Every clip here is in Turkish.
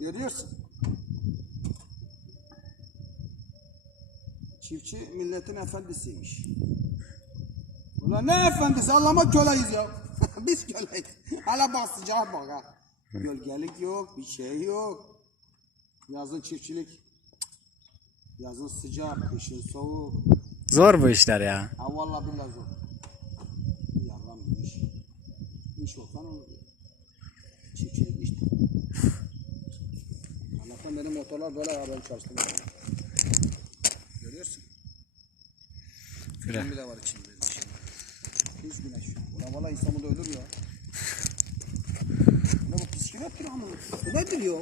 Görüyorsun. Çiftçi milletin efendisiymiş. Ulan ne efendisi? Allah'ıma köleyiz ya. Biz köleyiz. Hala bak sıcağa bak ha. Gölgelik yok, bir şey yok. Yazın çiftçilik. Yazın sıcak, kışın soğuk. Zor bu işler ya. Ha vallahi billahi zor. Yalan bir iş. İş olsan olur. Çiftçilik işte. Allah'tan benim motorlar böyle ya ben çalıştım. Görüyorsun. Güzel. Film bile var içinde. Biz güneş. Ulan valla İstanbul'da ölür ya. Ne bu psikiyatri ama. Bu nedir ya?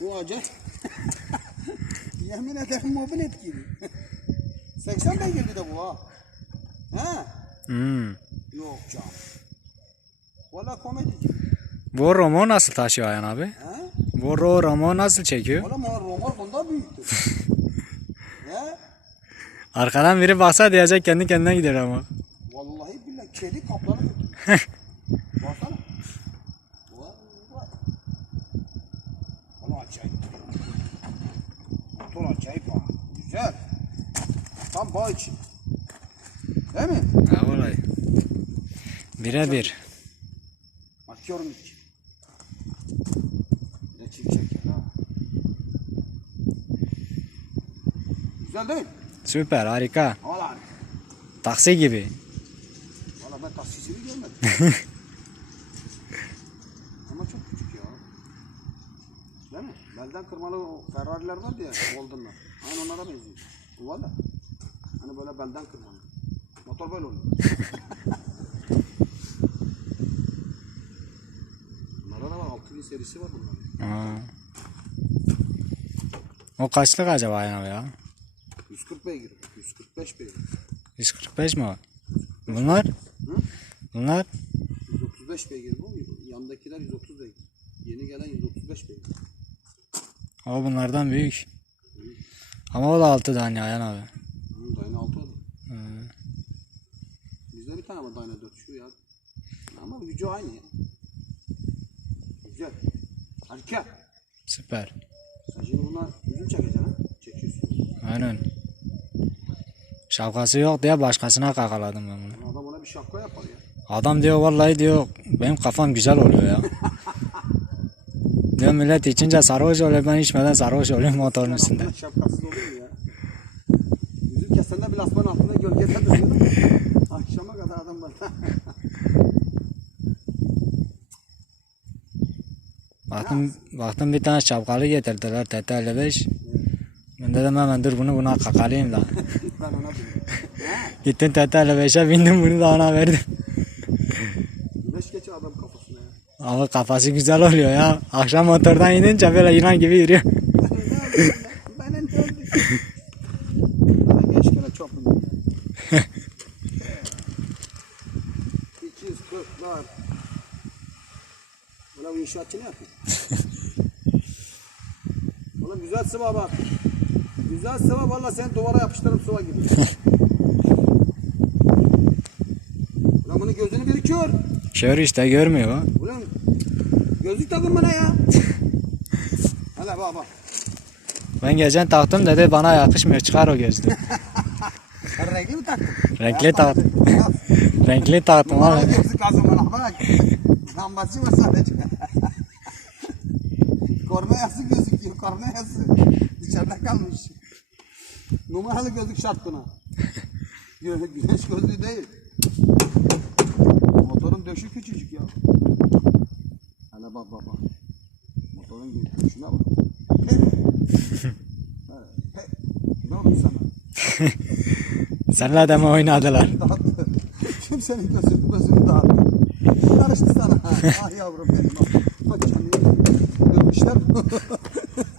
Bu acayip. Yemin ederim mobilet gibi. 80 beygirdi de bu ha. Ha? Hmm. Yok canım. Valla komedi. Bu Romo nasıl taşıyor Ayhan abi? Ha? Bu Ro Romo nasıl çekiyor? Valla ama Roma bundan büyüktür. He? Arkadan biri baksa diyecek kendi kendine gider ama. Vallahi billahi kedi kaplanı götürüyor. Baksana. Acayip. Motor acayip ha. Güzel. Tam bağ için. Değil mi? Ha olay. Birebir. Bakıyorum hiç. Çift çeker ha. Güzel değil mi? Süper harika. Valla. Taksi gibi. Valla ben taksisini görmedim. Ama çok küçük ya. Değil mi? Belden kırmalı o Ferrari'ler var ya, Golden'lar. Aynı onlara benziyor. Valla. Hani böyle belden kırmalı. Motor böyle oluyor. 6000 serisi var bunların. Aa. O kaçlık acaba Ayhan abi ya? 140 beygir, 145 beygir. 145 mi o? Bunlar? Hı? Bunlar? 135 beygir bu. Yandakiler 130 beygir. Yeni gelen 135 beygir. O bunlardan büyük. Ama o da 6 tane Ayhan abi. Hı, Dyna 6 oldu. Hı. Bizde bir tane var Dyna 4 şu ya. Ama gücü aynı ya. Güzel. Harika. Süper. Sen şimdi bunlar üzüm çekeceksin ha. Çekiyorsun. Aynen. Şapkası yok diye başkasına kakaladım ben bunu. Adam ona bir şapka yapar ya. Adam diyor vallahi diyor benim kafam güzel oluyor ya. diyor millet içince sarhoş oluyor ben içmeden sarhoş oluyorum motorun üstünde. Şapkasız olur ya? Üzüm kesende bir lasman altında gölgede duruyor. Akşama kadar adam var. Baktım, baktım bir tane şapkalı getirdiler TT 55. Ben dedim hemen dur bunu buna kakalayayım da. Gittim TT 55'e bindim bunu da ona verdim. Güneş geçiyor adam kafasına ya. Ama kafası güzel oluyor ya. Akşam motordan inince böyle yılan gibi yürüyor. Çok mu? 240'lar. Bu inşaatçı ne yapıyor? Oğlum güzel sıva bak. Güzel sıva valla seni duvara yapıştırırım sıva gibi. Ulan bunun gözünü biri kör. Kör işte görmüyor o. Ulan gözlük takın bana ya. Hala bak bak. Ben geçen taktım dedi bana yakışmıyor çıkar o gözlüğü. Sen renkli mi taktın? Renkli taktım. Renkli taktım abi. gözlük lazım bana bak. Lambası var sadece. Korna yası gözüküyor. Korna yası. Dışarıda kalmış. Numaralı gözlük şart buna. Güneş, gözlüğü değil. Motorun döşü küçücük ya. Hele bak bak bak. Motorun döşüne bak. Ne oldu sana? Senle mi oynadılar? Kimsenin gözünü gözünü dağıttı. Karıştı sana. ah yavrum benim. Bak kendini görmüşler.